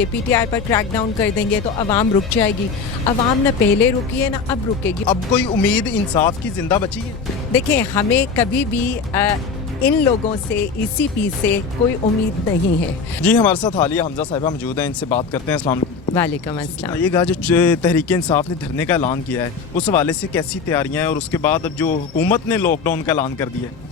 ये PTI पर crack down कर देंगे तो अवाम रुक जाएगी। अवाम ना पहले रुकी है ना अब रुकेगी। अब कोई उम्मीद इंसाफ की जिंदा बची है? देखें, हमें कभी भी इन लोगों से ECP से कोई उम्मीद नहीं है। जी, हमारे साथ हालिया हमजा साहिबा मौजूद हैं, इनसे बात करते हैं। अस्सलाम वालेकुम अस्सलाम। बताइएगा, जो तहरीक इंसाफ ने धरने का ऐलान किया है उस हवाले से कैसी तैयारियां हैं, और उसके बाद अब जो हुकूमत ने लॉकडाउन का ऐलान कर दिया है?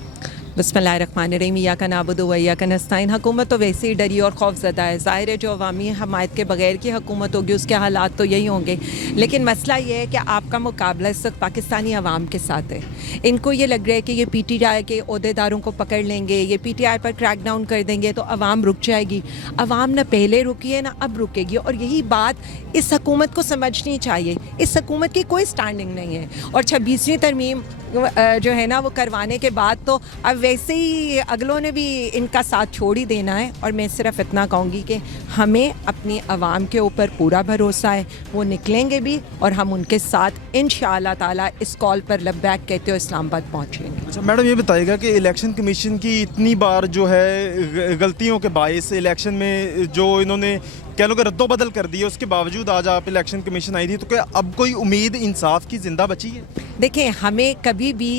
बिस्मिल्लाहिर्रहमानिर्रहीम, इय्याका नअबुदु व इय्याका नस्तईन। हुकूमत तो वैसे ही डरी और खौफज़दा है। ज़ाहिर है जो अवामी हमायत के बगैर की हुकूमत होगी उसके हालात तो यही होंगे, लेकिन मसला ये है कि आपका मुकाबला इस वक्त पाकिस्तानी अवाम के साथ है। इनको ये लग रहा है कि ये PTI के ओहदेदारों को पकड़ लेंगे, ये PTI पर क्रैक डाउन कर देंगे तो अवाम रुक जाएगी। अवाम ना पहले रुकी है ना अब रुकेगी, और यही बात इस हुकूमत को समझनी चाहिए। इस हुकूमत की कोई स्टैंडिंग नहीं है, और 26वीं तरमीम जो है ना वो करवाने के बाद तो अब वैसे ही अगलों ने भी इनका साथ छोड़ ही देना है। और मैं सिर्फ इतना कहूँगी कि हमें अपनी आवाम के ऊपर पूरा भरोसा है, वो निकलेंगे भी और हम उनके साथ इंशाअल्लाह ताला इस कॉल पर लब्बैक कहते हुए इस्लामाबाद पहुँचेंगे। अच्छा मैडम, ये बताइएगा कि इलेक्शन कमीशन की इतनी बार जो है गलतियों के बायस इलेक्शन में जो इन्होंने कह लो कि रद्दोबदल कर दी है, उसके बावजूद आज आप इलेक्शन कमीशन आई थी, तो क्या अब कोई उम्मीद इंसाफ की जिंदा बची है? देखें, हमें कभी भी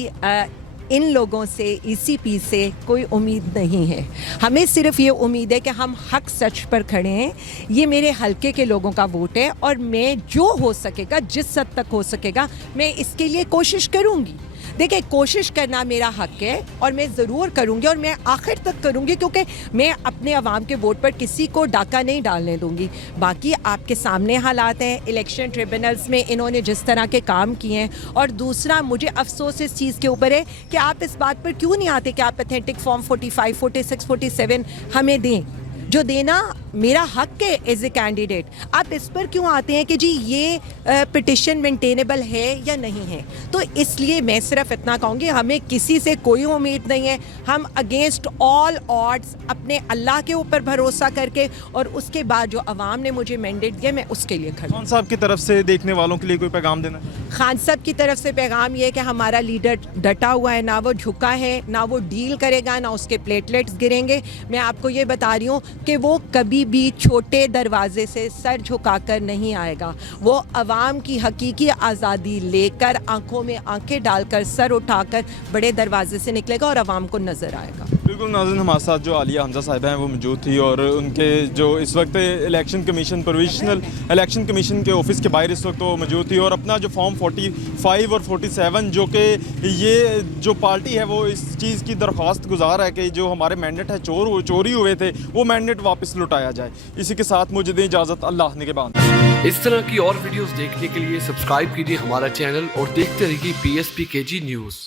इन लोगों से ECP से कोई उम्मीद नहीं है। हमें सिर्फ ये उम्मीद है कि हम हक सच पर खड़े हैं। ये मेरे हलके के लोगों का वोट है, और मैं जो हो सकेगा, जिस हद तक हो सकेगा, मैं इसके लिए कोशिश करूँगी। देखिए, कोशिश करना मेरा हक है और मैं ज़रूर करूँगी, और मैं आखिर तक करूँगी, क्योंकि मैं अपने अवाम के वोट पर किसी को डाका नहीं डालने दूँगी। बाकी आपके सामने हालात हैं, इलेक्शन ट्रिब्यूनल्स में इन्होंने जिस तरह के काम किए हैं। और दूसरा, मुझे अफसोस इस चीज़ के ऊपर है कि आप इस बात पर क्यों नहीं आते कि आप ऑथेंटिक फॉर्म 45, 46, 47 हमें दें, जो देना मेरा हक है एज ए कैंडिडेट। आप इस पर क्यों आते हैं कि जी ये पिटिशन मेंटेनेबल है या नहीं है? तो इसलिए मैं सिर्फ इतना कहूँगी, हमें किसी से कोई उम्मीद नहीं है। हम अगेंस्ट ऑल ऑड्स अपने अल्लाह के ऊपर भरोसा करके, और उसके बाद जो अवाम ने मुझे मैंडेट दिया मैं उसके लिए खड़ी। खान साहब की तरफ से देखने वालों के लिए कोई पैगाम देना? खान साहब की तरफ से पैगाम ये है कि हमारा लीडर डटा हुआ है, ना वो झुका है, ना वो डील करेगा, ना उसके प्लेटलेट्स गिरेंगे। मैं आपको ये बता रही हूँ कि वो कभी भी छोटे दरवाजे से सर झुकाकर नहीं आएगा। वो अवाम की हकीकी आज़ादी लेकर, आंखों में आंखें डालकर, सर उठाकर बड़े दरवाजे से निकलेगा और अवाम को नज़र आएगा। बिल्कुल नाज़रीन, हमारे साथ जो हालिया हमजा साहिबा हैं वो मौजूद थी, और उनके जो इस वक्त election commission, provisional election commission के ऑफिस के बाहर इस वक्त वो मौजूद थी, और अपना जो फॉर्म 45 और 47 जो कि ये जो पार्टी है वो इस चीज़ की दरख्वास्त गुजार है कि जो हमारे मैंडेट है चोरी हुए थे, वो मैंडेट वापस लौटाया जाए। इसी के साथ मुझे दें इजाज़त, अल्लाह निगहबान। इस तरह की और वीडियोस देखने के लिए सब्सक्राइब कीजिए हमारा चैनल और देखते रहिए PSPKG न्यूज़।